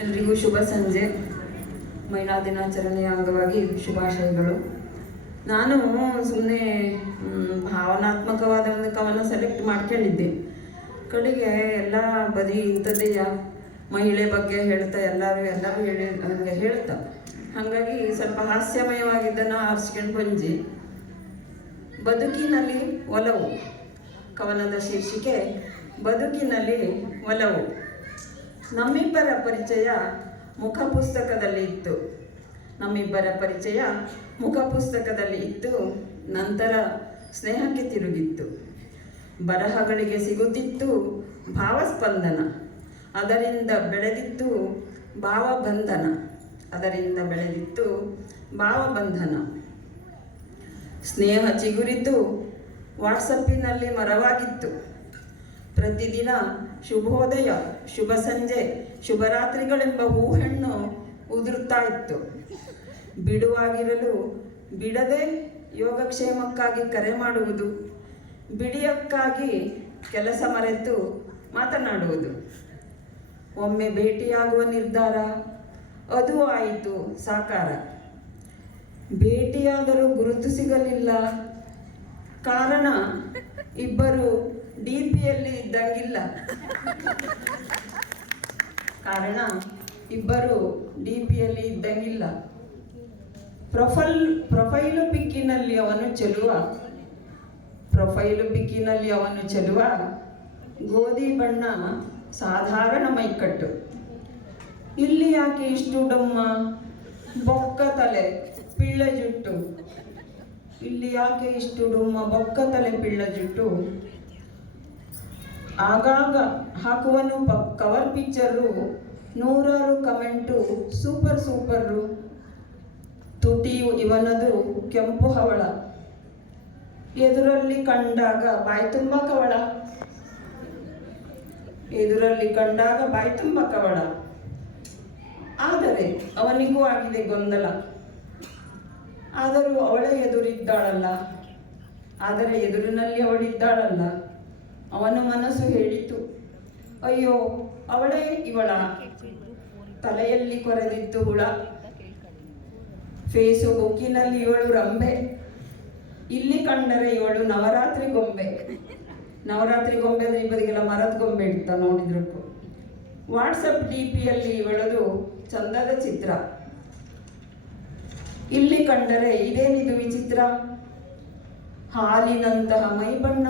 ಎಲ್ರಿಗೂ ಶುಭ ಸಂಜೆ. ಮಹಿಳಾ ದಿನಾಚರಣೆಯ ಅಂಗವಾಗಿ ಶುಭಾಶಯಗಳು. ನಾನು ಸುಮ್ಮನೆ ಭಾವನಾತ್ಮಕವಾದ ಒಂದು ಕವನ ಸೆಲೆಕ್ಟ್ ಮಾಡ್ಕೊಂಡಿದ್ದೆ. ಕಡೆಗೆ ಎಲ್ಲ ಬರೀ ಇಂಥದ್ದೆಯ ಮಹಿಳೆ ಬಗ್ಗೆ ಹೇಳ್ತಾ ಎಲ್ಲರೂ ಹೇಳಿ ಹಂಗೆ ಹೇಳ್ತಾ, ಹಾಗಾಗಿ ಸ್ವಲ್ಪ ಹಾಸ್ಯಮಯವಾಗಿದ್ದನ್ನು ಆರಿಸ್ಕೊಂಡು ಬಂಜಿ. ಬದುಕಿನಲ್ಲಿ ಒಲವು, ಕವನದ ಶೀರ್ಷಿಕೆ ಬದುಕಿನಲ್ಲಿ ಒಲವು. ನಮ್ಮಿಬ್ಬರ ಪರಿಚಯ ಮುಖಪುಸ್ತಕದಲ್ಲಿ ಇತ್ತು. ಮುಖಪುಸ್ತಕದಲ್ಲಿ ಇತ್ತು. ನಂತರ ಸ್ನೇಹಕ್ಕೆ ತಿರುಗಿತ್ತು. ಬರಹಗಳಿಗೆ ಸಿಗುತ್ತಿತ್ತು ಭಾವಸ್ಪಂದನ. ಅದರಿಂದ ಬೆಳೆದಿತ್ತು ಭಾವಬಂಧನ. ಸ್ನೇಹ ಚಿಗುರಿತು ವಾಟ್ಸಪ್ಪಿನಲ್ಲಿ ಮರವಾಗಿತ್ತು. ಪ್ರತಿದಿನ ಶುಭೋದಯ, ಶುಭ ಸಂಜೆ, ಶುಭರಾತ್ರಿಗಳೆಂಬ ಹೂಹೆಣ್ಣು ಉದುರುತ್ತಾ ಇತ್ತು. ಬಿಡುವಾಗಿರಲು ಬಿಡದೆ ಯೋಗಕ್ಷೇಮಕ್ಕಾಗಿ ಕರೆ ಮಾಡುವುದು, ಬಿಡಿಯಕ್ಕಾಗಿ ಕೆಲಸ ಮರೆತು ಮಾತನಾಡುವುದು. ಒಮ್ಮೆ ಭೇಟಿಯಾಗುವ ನಿರ್ಧಾರ, ಅದು ಆಯಿತು ಸಾಕಾರ. ಭೇಟಿಯಾದರೂ ಗುರುತು ಸಿಗಲಿಲ್ಲ. ಕಾರಣ ಇಬ್ಬರು ಡಿಪಿಯಲ್ಲಿ ಇದ್ದಂಗಿಲ್ಲ. ಪ್ರೊಫೈಲು ಪಿಕ್ಕಿನಲ್ಲಿ ಅವನು ಚೆಲುವ. ಗೋಧಿ ಬಣ್ಣ, ಸಾಧಾರಣ ಮೈಕಟ್ಟು. ಇಲ್ಲಿ ಯಾಕೆ ಇಷ್ಟು ಡಮ್ಮ, ಬೊಕ್ಕ ತಲೆ, ಪಿಳ್ಳ ಜುಟ್ಟು. ಆಗಾಗ ಹಾಕುವನು ಕವರ್ ಪಿಕ್ಚರು, 100 ಕಮೆಂಟು, ಸೂಪರು. ತುಟಿಯು ಇವನದು ಕೆಂಪು ಹವಳ. ಎದುರಲ್ಲಿ ಕಂಡಾಗ ಬಾಯಿ ತುಂಬ ಕವಳ. ಆದರೆ ಅವನಿಗೂ ಆಗಿದೆ ಗೊಂದಲ. ಆದರೂ ಎದುರಿನಲ್ಲಿ ಅವಳಿದ್ದಾಳಲ್ಲ. ಅವನ ಮನಸ್ಸು ಹೇಳಿತು, ಅಯ್ಯೋ ಅವಳೇ ಇವಳ. ತಲೆಯಲ್ಲಿ ಕೊರೆದಿತ್ತು ಹುಳ. ಫೇಸ್ಬುಕ್ಕಿನಲ್ಲಿ ಇವಳು ರಂಬೆ. ಇಲ್ಲಿ ಕಂಡರೆ ಇವಳು ನವರಾತ್ರಿ ಗೊಂಬೆ ಅಂದ್ರೆ ಈ ಬದಿಗೆಲ್ಲ ಮರದ ಗೊಂಬೆ ಇಡ್ತಾ ನೋಡಿದ್ರು. ವಾಟ್ಸಪ್ ಡಿಪಿಯಲ್ಲಿ ಇವಳದು ಚಂದದ ಚಿತ್ರ. ಇಲ್ಲಿ ಕಂಡರೆ ಇದೇನಿದು ವಿಚಿತ್ರ. ಹಾಲಿನಂತಹ ಮೈ ಬಣ್ಣ,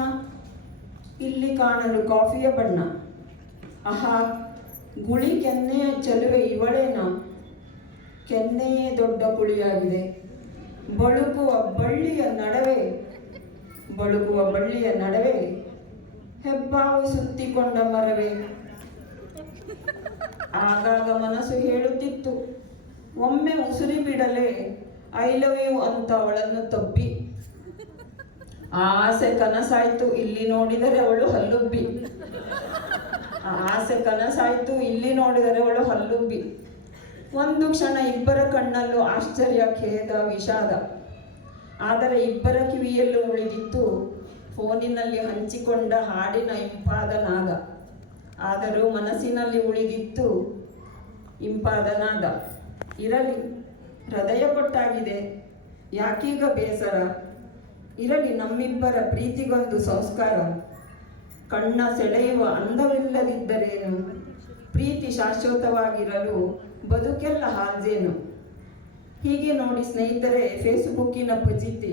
ಇಲ್ಲಿ ಕಾಣಲು ಕಾಫಿಯ ಬಣ್ಣ. ಆಹಾ, ಗುಳಿ ಕೆನ್ನೆಯ ಚೆಲುವೆ ಇವಳೇನ. ಕೆನ್ನೆಯೇ ದೊಡ್ಡ ಪುಳಿಯಾಗಿದೆ. ಬಳುಕುವ ಬಳ್ಳಿಯ ನಡವೆ ಹೆಬ್ಬಾವು ಸುತ್ತಿಕೊಂಡ ಮರವೇ. ಆಗಾಗ ಮನಸ್ಸು ಹೇಳುತ್ತಿತ್ತು, ಒಮ್ಮೆ ಉಸಿರಿ ಬಿಡಲೇ ಐ ಲವ್ ಯು ಅಂತ ಅವಳನ್ನು ತಬ್ಬಿ. ಆಸೆ ಕನಸಾಯ್ತು, ಇಲ್ಲಿ ನೋಡಿದರೆ ಅವಳು ಹಲ್ಲುಬ್ಬಿ. ಒಂದು ಕ್ಷಣ ಇಬ್ಬರ ಕಣ್ಣಲ್ಲೂ ಆಶ್ಚರ್ಯ, ಖೇದ, ವಿಷಾದ. ಆದರೆ ಇಬ್ಬರ ಕಿವಿಯಲ್ಲೂ ಉಳಿದಿತ್ತು ಫೋನಿನಲ್ಲಿ ಹಂಚಿಕೊಂಡ ಹಾಡಿನ ಇಂಪಾದ ನಾದ. ಆದರೂ ಮನಸ್ಸಿನಲ್ಲಿ ಉಳಿದಿತ್ತು ಇಂಪಾದ ನಾದ. ಇರಲಿ, ಹೃದಯ ಕೊಟ್ಟಾಗಿದೆ, ಯಾಕೀಗ ಬೇಸರ. ಇರಲಿ, ನಮ್ಮಿಬ್ಬರ ಪ್ರೀತಿಗೊಂದು ಸಂಸ್ಕಾರ. ಕಣ್ಣ ಸೆಳೆಯುವ ಅಂದವಿಲ್ಲದಿದ್ದರೇನು, ಪ್ರೀತಿ ಶಾಶ್ವತವಾಗಿರಲು ಬದುಕೆಲ್ಲ ಹಾಲ್ಜೇನು. ಹೀಗೆ ನೋಡಿ ಸ್ನೇಹಿತರೆ, ಫೇಸ್ಬುಕ್ಕಿನ ಫಜೀತಿ.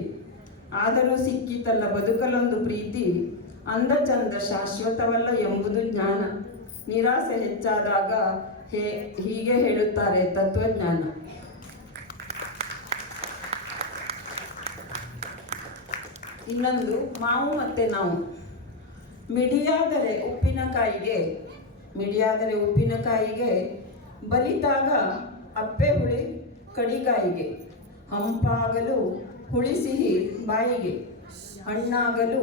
ಆದರೂ ಸಿಕ್ಕಿತಲ್ಲ ಬದುಕಲೊಂದು ಪ್ರೀತಿ. ಅಂದ ಚಂದ ಶಾಶ್ವತವಲ್ಲ ಎಂಬುದು ಜ್ಞಾನ. ನಿರಾಸೆ ಹೆಚ್ಚಾದಾಗ ಹೀಗೆ ಹೇಳುತ್ತಾರೆ ತತ್ವಜ್ಞಾನ. ಇನ್ನೊಂದು, ಮಾವು ಮತ್ತೆ ನಾವು. ಮಿಡಿಯಾದರೆ ಉಪ್ಪಿನಕಾಯಿಗೆ ಬಲಿತಾಗ ಅಪ್ಪೆ ಹುಳಿ ಕಡಿಗಾಯಿಗೆ. ಹಂಪಾಗಲು ಹುಳಿ ಸಿಹಿ ಬಾಯಿಗೆ, ಹಣ್ಣಾಗಲು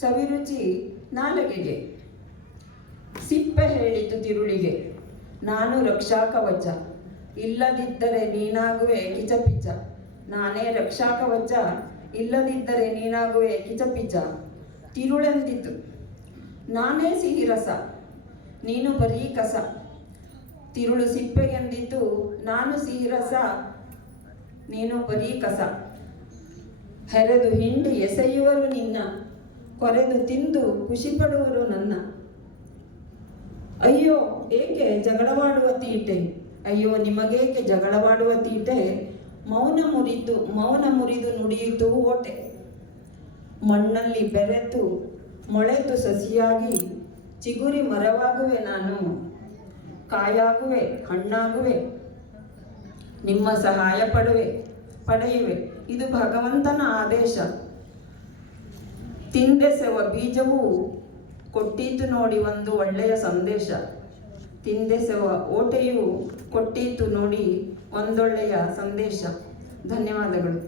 ಸವಿರುಚಿ ನಾಲಗೆಗೆ. ಸಿಪ್ಪೆ ಹೇಳಿತು ತಿರುಳಿಗೆ, ನಾನು ರಕ್ಷಾಕವಚ, ಇಲ್ಲದಿದ್ದರೆ ನೀನಾಗುವೆ ಕಿಚಪಿಚ. ನಾನೇ ರಕ್ಷಾಕವಚ, ಇಲ್ಲದಿದ್ದರೆ ನೀನಾಗುವೆ ಕಿಚಪಿಚ. ತಿರುಳೆಂದಿತು, ನಾನೇ ಸಿಹಿ ರಸ, ನೀನು ಬರೀ ಕಸ. ತಿರುಳು ಸಿಪ್ಪೆಗೆಂದಿತು ನಾನು ಸಿಹಿರಸ, ನೀನು ಬರೀ ಕಸ. ಹೆರೆದು ಹಿಂಡಿ ಎಸೆಯುವರು ನಿನ್ನ, ಕೊರೆದು ತಿಂದು ಖುಷಿಪಡುವರು ನನ್ನ. ಅಯ್ಯೋ ಏಕೆ ಜಗಳವಾಡುವ ತೀಟೆ, ಅಯ್ಯೋ ನಿಮಗೇಕೆ ಜಗಳವಾಡುವ ತೀಟೆ. ಮೌನ ಮುರಿದು ನುಡಿಯಿತು ಓಟೆ. ಮಣ್ಣಲ್ಲಿ ಬೆರೆತು ಮೊಳೆತು ಸಸಿಯಾಗಿ ಚಿಗುರಿ ಮರವಾಗುವೆ ನಾನು, ಕಾಯಾಗುವೆ ಹಣ್ಣಾಗುವೆ, ನಿಮ್ಮ ಸಹಾಯ ಪಡೆಯುವೆ. ಇದು ಭಗವಂತನ ಆದೇಶ. ತಿಂದೆಸೆವ ಬೀಜವು ಕೊಟ್ಟೀತು ನೋಡಿ ಒಂದು ಒಳ್ಳೆಯ ಸಂದೇಶ. ತಿಂದೆಸೆವ ಓಟೆಯು ಕೊಟ್ಟೀತು ನೋಡಿ ಒಂದೊಳ್ಳೆಯ ಸಂದೇಶ. ಧನ್ಯವಾದಗಳು.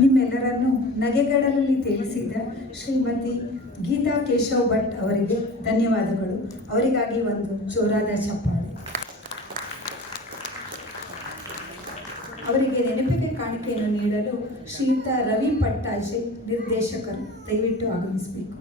ನಿಮ್ಮೆಲ್ಲರನ್ನು ನಗೆಗಡಲಲ್ಲಿ ತೇಲಿಸಿದ ಶ್ರೀಮತಿ ಗೀತಾ ಕೇಶವ್ ಭಟ್ ಅವರಿಗೆ ಧನ್ಯವಾದಗಳು. ಅವರಿಗಾಗಿ ಒಂದು ಜೋರಾದ ಚಪ್ಪಾಳೆ. ಅವರಿಗೆ ನೆನಪಿಗೆ ಕಾಣಿಕೆಯನ್ನು ನೀಡಲು ಶ್ರೀಯುತ ರವಿ ಪಟ್ಟಾಜೆ ನಿರ್ದೇಶಕರು ದಯವಿಟ್ಟು ಆಗಮಿಸಬೇಕು.